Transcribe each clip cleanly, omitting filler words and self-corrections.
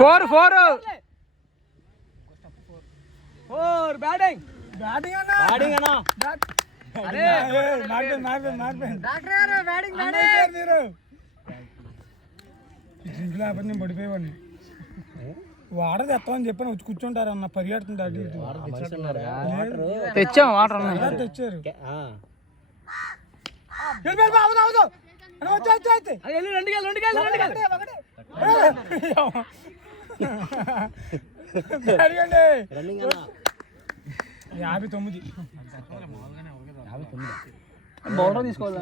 Four four batting అన్నా నేను పడిపోయేవాడిని water తెస్తామని చెప్పని వచ్చి కూర్చుంటారు అన్న పరిగెడుతుంది అటు తెచ్చాం వాటర్ తెచ్చారు యాభై తొమ్మిది బౌలర్ తీసుకోవాలి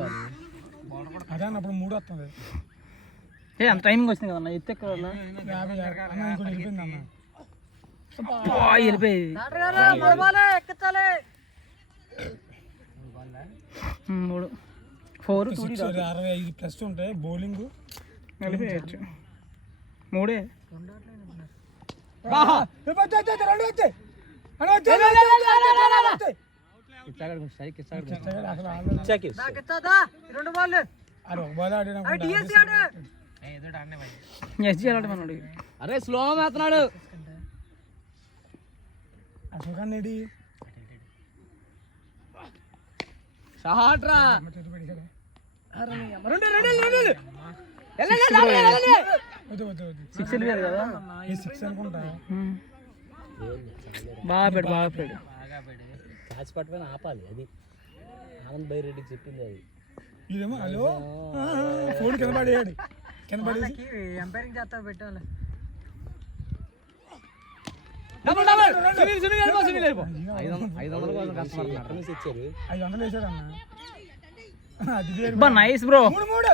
అదే అన్నప్పుడు 3 వస్తుంది అంత టైమింగ్ వచ్చింది కదన్నా ఎత్తే ఇంకోటి వెళ్ళిపోయింది అన్న వెళ్ళిపోయి 3 4 65 ప్లస్ ఉంటాయి బౌలింగ్ వెళ్ళిపోయచ్చు 3 అరే స్లో వేస్తున్నాడు అశోకాన్నేడి షాట్రా సిక్స్ వెళ్ళిపోయారు కదా 6 అనుకుంటా బాగా పెడు క్యాచ్ పట్టుకొని ఆపాలి. అది ఆనంద్ బై రెడ్డికి చెప్పింది. అది ఇదేమో హలో ఫోన్ కింద పడేయాడు కింద పడేసి ఎంపైరింగ్ చేస్తా పెట్టాలి. 500 ఇచ్చారు. 500 వేసాడు అన్న. Nice bro. 3